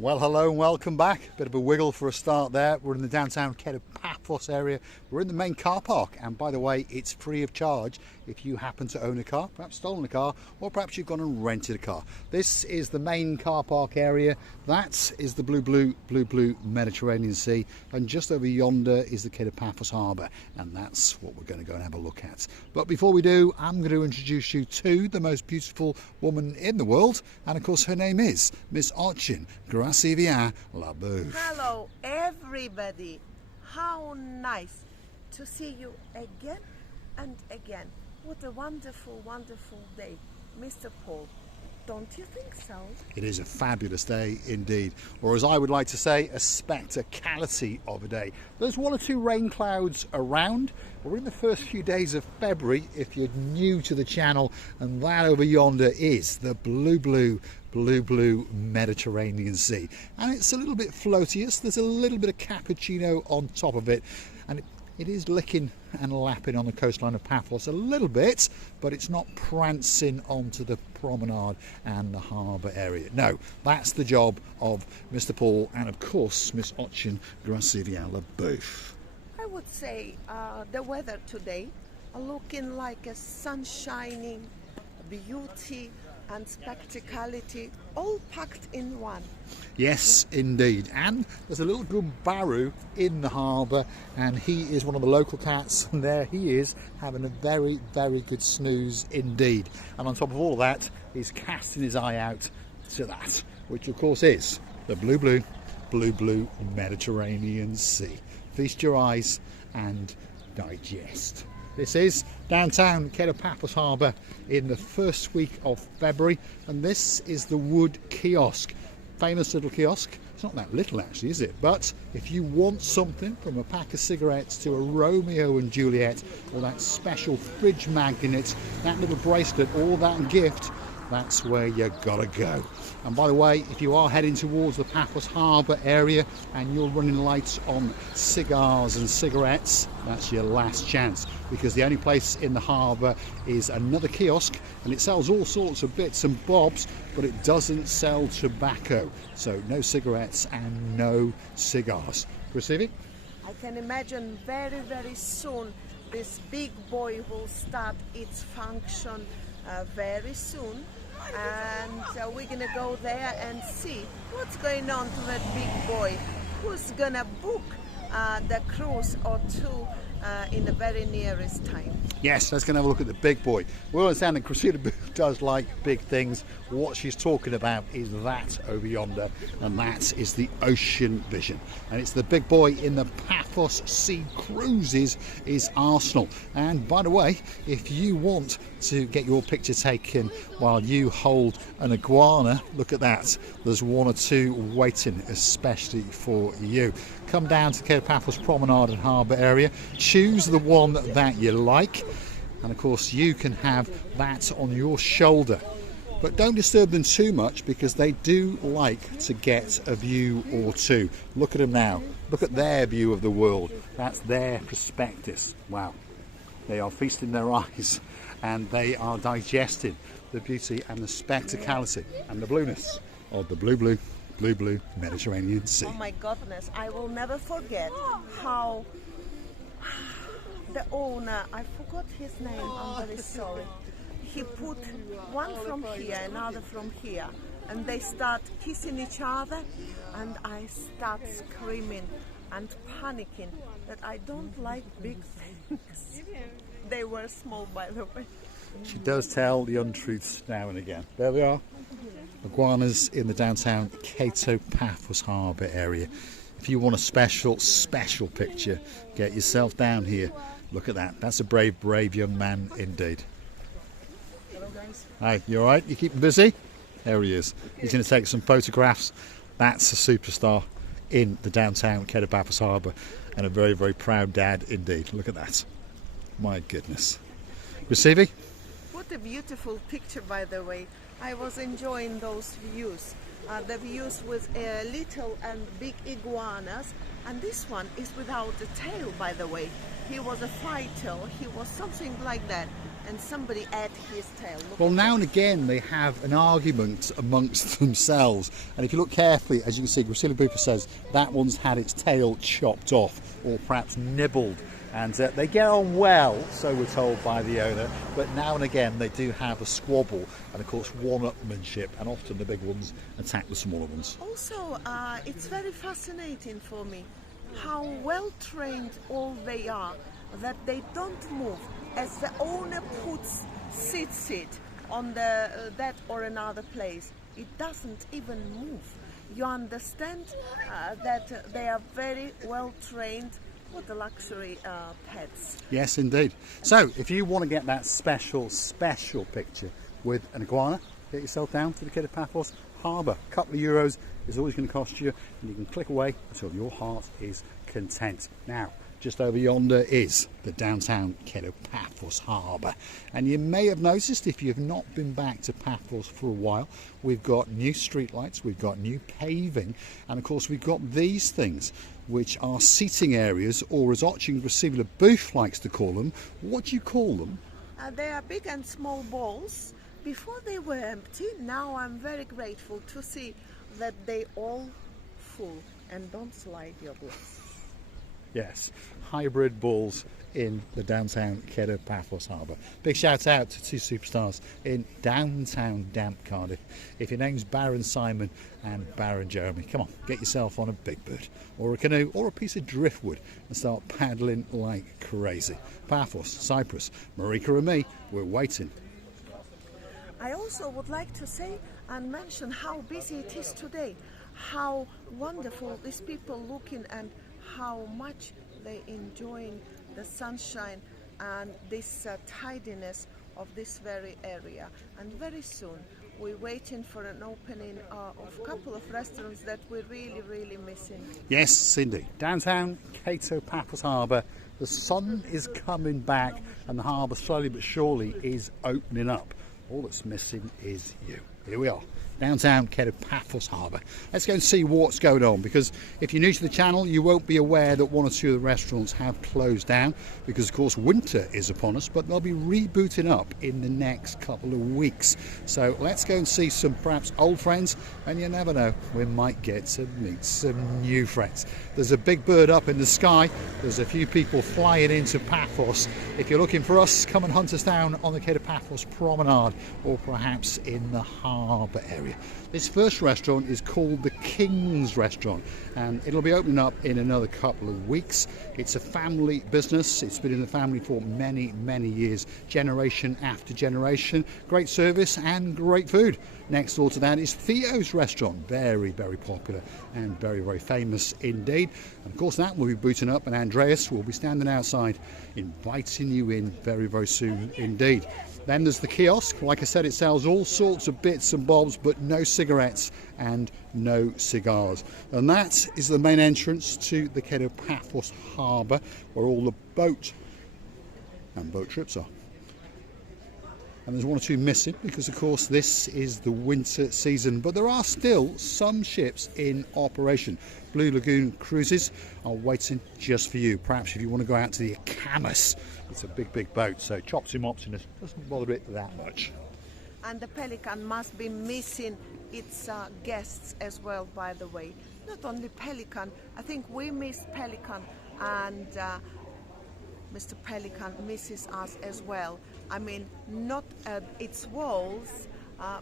Well, hello and welcome back. Bit of a wiggle for a start there. We're in the downtown Kato Paphos area. We're in the main car park, and by the way, it's free of charge if you happen to own a car, perhaps stolen a car, or perhaps you've gone and rented a car. This is the main car park area. That is the blue Mediterranean Sea, and just over yonder is the Kato Paphos Harbour, and that's what we're going to go and have a look at. But before we do, I'm going to introduce you to the most beautiful woman in the world, and of course her name is Miss Ochin. Grazie via la bouffe. Hello everybody, how nice to see you again and again. What a wonderful, wonderful day, Mr. Paul. Don't you think so? It is a fabulous day indeed, or as I would like to say, a spectacality of a day. There's one or two rain clouds around. We're in the first few days of February if you're new to the channel, and that over yonder is the blue Mediterranean Sea, and it's a little bit floatious. There's a little bit of cappuccino on top of it, and it is licking and lapping on the coastline of Paphos a little bit, but it's not prancing onto the promenade and the harbour area. No, that's the job of Mr. Paul and of course Miss Ochin. Grazie via la bouffe. I would say the weather today looking like a sun shining, beauty and spectacality all packed in one. Yes, indeed. And there's a little gumbaru in the harbour, and he is one of the local cats, and there he is having a very good snooze indeed. And on top of all of that, he's casting his eye out to that, which of course is the blue Mediterranean Sea. Feast your eyes and digest. This is downtown Kato Paphos Harbour in the first week of February, and this is the Wood Kiosk. Famous little kiosk. It's not that little actually, is it? But if you want something, from a pack of cigarettes to a Romeo and Juliet, or that special fridge magnet, that little bracelet, or that gift, that's where you gotta go. And by the way, if you are heading towards the Paphos Harbour area and you're running lights on cigars and cigarettes, that's your last chance, because the only place in the harbour is another kiosk, and it sells all sorts of bits and bobs, but it doesn't sell tobacco. So no cigarettes and no cigars. Receiving? I can imagine very soon this big boy will start its function very soon, and we're gonna go there and see what's going on to that big boy, who's gonna book the cruise or two in the very nearest time. Yes, let's go and have a look at the big boy. We understand that Christina does like big things. What she's talking about is that over yonder, and that is the Ocean Vision. And it's the big boy in the Paphos Sea Cruises is Arsenal. And by the way, if you want to get your picture taken while you hold an iguana, look at that. There's one or two waiting especially for you. Come down to Kato Paphos Promenade and Harbour area, choose the one that you like, and of course you can have that on your shoulder. But don't disturb them too much, because they do like to get a view or two. Look at them now. Look at their view of the world. That's their prospectus. Wow. They are feasting their eyes, and they are digesting the beauty and the spectacality and the blueness of the blue Mediterranean Sea. Oh my goodness, I will never forget how the owner, I forgot his name, I'm very sorry. He put one from here, another from here, and they start kissing each other, and I start screaming and panicking that I don't like big things. They were small, by the way. She does tell the untruths now and again. There we are. Iguanas in the downtown Kato Paphos Harbour area. If you want a special picture, get yourself down here. Look at that. That's a brave young man indeed. Hello guys. Hi, you alright? You keeping busy? There he is. He's going to take some photographs. That's a superstar in the downtown Kato Paphos Harbour, and a very proud dad indeed. Look at that. My goodness. Receiving? What a beautiful picture, by the way. I was enjoying those views. The views with little and big iguanas, and this one is without a tail, by the way. He was a fighter, he was something like that, and somebody ate his tail. Look Well, at now that. and again they have an argument amongst themselves, and if you look carefully, as you can see, Gracila Bupa says that one's had its tail chopped off or perhaps nibbled, and they get on well, so we're told by the owner, but now and again they do have a squabble and of course one-upmanship, and often the big ones attack the smaller ones. Also, it's very fascinating for me how well trained all they are, that they don't move as the owner sits it on that or another place. It doesn't even move. You understand that they are very well trained for the luxury pets. Yes, indeed. So, if you want to get that special picture with an iguana, get yourself down to the Kato Paphos Harbour. A couple of euros is always going to cost you, and you can click away until your heart is content. Now, just over yonder is the downtown Kato Paphos Harbour, and you may have noticed, if you've not been back to Paphos for a while, we've got new streetlights, we've got new paving, and of course we've got these things which are seating areas, or as Ochin Gracila Bupa likes to call them. What do you call them? They are big and small balls. Before they were empty, now I'm very grateful to see that they all full and don't slide your glass. Yes, hybrid balls in the downtown Kato Paphos Harbour. Big shout out to two superstars in downtown damp Cardiff. If your name's Baron Simon and Baron Jeremy, come on, get yourself on a big bird or a canoe or a piece of driftwood and start paddling like crazy. Paphos, Cyprus, Marika and me, we're waiting. I also would like to say and mention how busy it is today, how wonderful these people looking, and how much they enjoying the sunshine and this tidiness of this very area. And very soon we're waiting for an opening of a couple of restaurants that we're really missing. Yes, Cindy, downtown Kato Paphos Harbour, the sun is coming back and the harbour slowly but surely is opening up. All that's missing is you. Here we are, downtown Kato Paphos Harbour. Let's go and see what's going on, because if you're new to the channel, you won't be aware that one or two of the restaurants have closed down, because of course winter is upon us, but they'll be rebooting up in the next couple of weeks. So let's go and see some perhaps old friends, and you never know, we might get to meet some new friends. There's a big bird up in the sky, there's a few people flying into Paphos. If you're looking for us, come and hunt us down on the Kato Paphos Promenade, or perhaps in the harbour area. This first restaurant is called the King's Restaurant, and it'll be opening up in another couple of weeks. It's a family business. It's been in the family for many years, generation after generation. Great service and great food. Next door to that is Theo's Restaurant, very popular and very famous indeed. And of course that will be booting up, and Andreas will be standing outside inviting you in very soon indeed. Then there's the kiosk. Like I said, it sells all sorts of bits and bobs, but no cigarettes and no cigars. And that is the main entrance to the Kato Paphos Harbour, where all the boat and boat trips are. And there's one or two missing because of course this is the winter season, but there are still some ships in operation. Blue Lagoon Cruises are waiting just for you. Perhaps if you want to go out to the Camus, it's a big boat, so Chopsy Mopsiness doesn't bother it that much. And the Pelican must be missing its guests as well, by the way. Not only Pelican, I think we missed Pelican, and Mr. Pelican misses us as well. I mean, not its walls,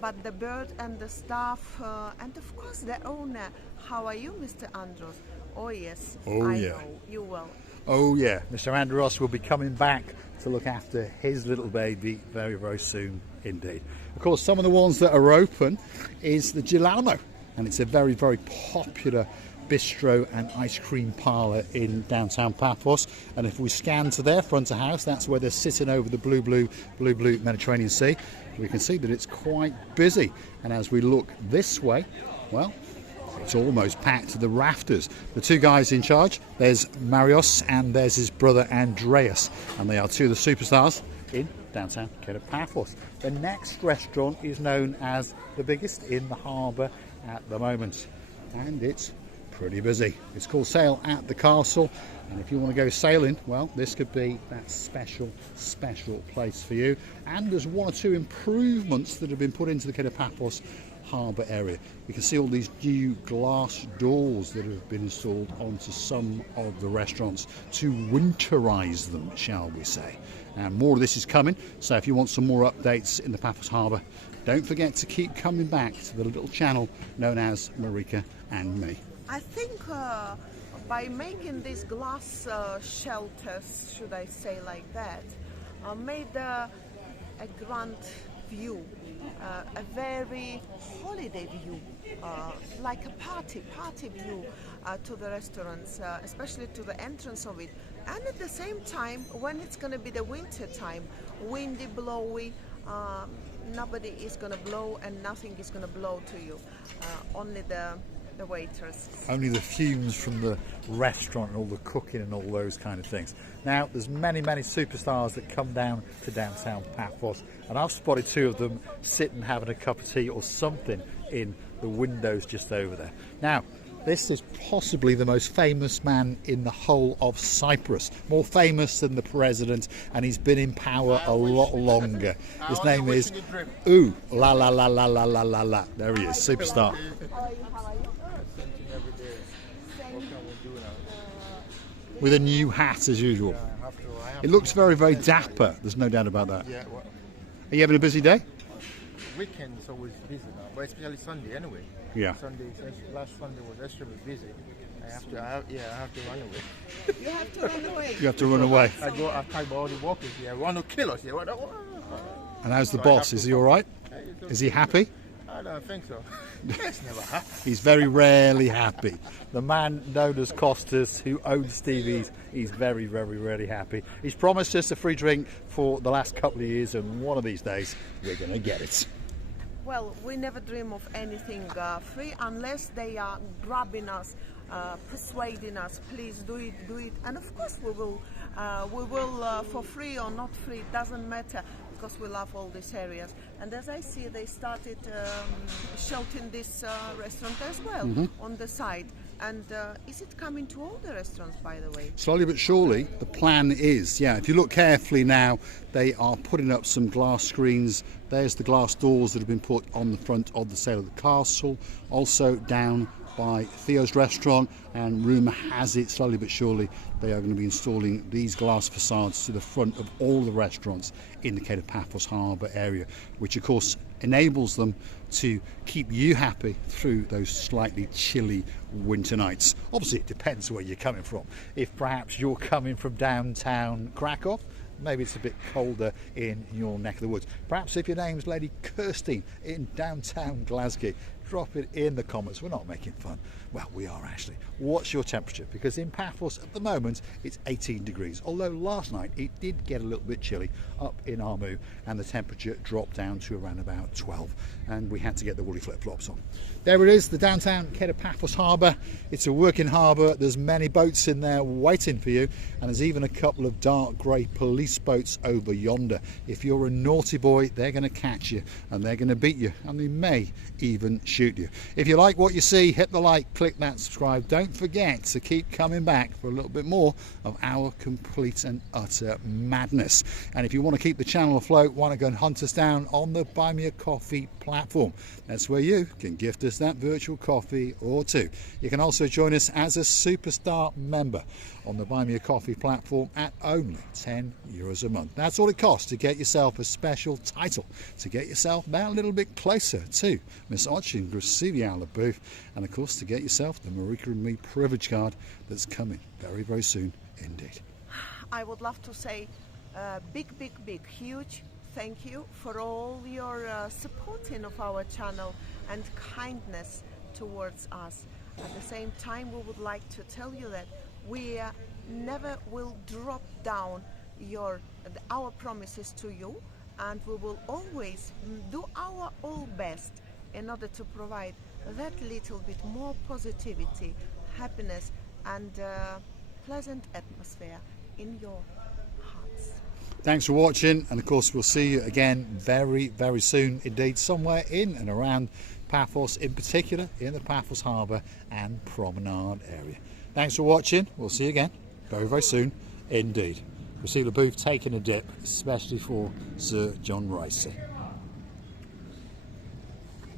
but the bird and the staff, and of course the owner. How are you, Mr. Andros? Oh yes, I know you will. Oh yeah, Mr. Andros will be coming back to look after his little baby very soon indeed. Of course, some of the ones that are open is the Girolamo, and it's a very popular bistro and ice cream parlour in downtown Paphos. And if we scan to their front of house, that's where they're sitting over the blue Mediterranean Sea. We can see that it's quite busy, and as we look this way, well, it's almost packed to the rafters. The two guys in charge, there's Marios and there's his brother Andreas, and they are two of the superstars in downtown Kato Paphos. The next restaurant is known as the biggest in the harbour at the moment, and it's pretty busy. It's called Sail at the Castle, and if you want to go sailing, well, this could be that special place for you. And there's one or two improvements that have been put into the Kato Paphos Harbour area. You can see all these new glass doors that have been installed onto some of the restaurants to winterize them, shall we say. And more of this is coming, so if you want some more updates in the Paphos Harbour, don't forget to keep coming back to the little channel known as Marika and Me. I think by making these glass shelters, should I say like that, made a grand view, a very holiday view, like a party view to the restaurants, especially to the entrance of it. And at the same time, when it's going to be the winter time, windy, blowy, nobody is going to blow and nothing is going to blow to you, only the waiters. Only the fumes from the restaurant and all the cooking and all those kind of things. Now, there's many superstars that come down to downtown Paphos, and I've spotted two of them sitting having a cup of tea or something in the windows just over there. Now, this is possibly the most famous man in the whole of Cyprus, more famous than the president, and he's been in power a lot longer. His name is Ooh La La La La La La La La. There he is, superstar. With a new hat as usual. It looks very dapper, there's no doubt about that. Yeah, Are you having a busy day? weekend is always busy now, but especially Sunday anyway. Yeah. Last Sunday was extremely busy. I have to run away. You have to run away. You have to run away. I fight all the walkers here. Want to kill us here. And how's the boss? Is he all right? Is he happy? I don't think so. It's never happy. He's very rarely happy. The man known as Costas, who owns TVs, he's very rarely happy. He's promised us a free drink for the last couple of years, and one of these days we're going to get it. Well, we never dream of anything free unless they are grabbing us, persuading us, please do it. And of course we will for free or not free, it doesn't matter, because we love all these areas. And as I see, they started shouting this restaurant as well on the side. And is it coming to all the restaurants, by the way? Slowly but surely, the plan is, yeah, if you look carefully now, they are putting up some glass screens. There's the glass doors that have been put on the front of the Sail of the Castle, also down by Theo's restaurant, and rumour has it, slowly but surely, they are going to be installing these glass facades to the front of all the restaurants in the Kato Paphos Harbour area, which of course enables them to keep you happy through those slightly chilly winter nights. Obviously it depends where you're coming from. If perhaps you're coming from downtown Krakow, maybe it's a bit colder in your neck of the woods. Perhaps if your name's Lady Kirsty in downtown Glasgow, drop it in the comments. We're not making fun. Well, we are actually. What's your temperature? Because in Paphos at the moment it's 18 degrees, although last night it did get a little bit chilly up in Armu, and the temperature dropped down to around about 12, and we had to get the woolly flip-flops on. There it is, the downtown Kato Paphos Harbour. It's a working harbour. There's many boats in there waiting for you, and there's even a couple of dark grey police boats over yonder. If you're a naughty boy, they're going to catch you and they're going to beat you, and they may even shoot you. If you like what you see, hit the like, click that subscribe. Don't forget to keep coming back for a little bit more of our complete and utter madness. And if you want to keep the channel afloat, why not go and hunt us down on the Buy Me a Coffee platform. That's where you can gift us that virtual coffee or two. You can also join us as a superstar member on the Buy Me a Coffee platform at only €10 a month. That's all it costs to get yourself a special title, to get yourself that little bit closer to Miss Ochin Grasiviala booth, and of course to get yourself the Marika and Me privilege card that's coming very soon indeed. I would love to say big, huge thank you for all your supporting of our channel and kindness towards us. At the same time, we would like to tell you that we never will drop down our promises to you, and we will always do our all best in order to provide that little bit more positivity, happiness and pleasant atmosphere in your hearts. Thanks for watching, and of course we'll see you again very soon indeed, somewhere in and around Paphos, in particular in the Paphos Harbour and Promenade area. Thanks for watching. We'll see you again very, very soon indeed. We'll see the booth taking a dip, especially for Sir John Ricey.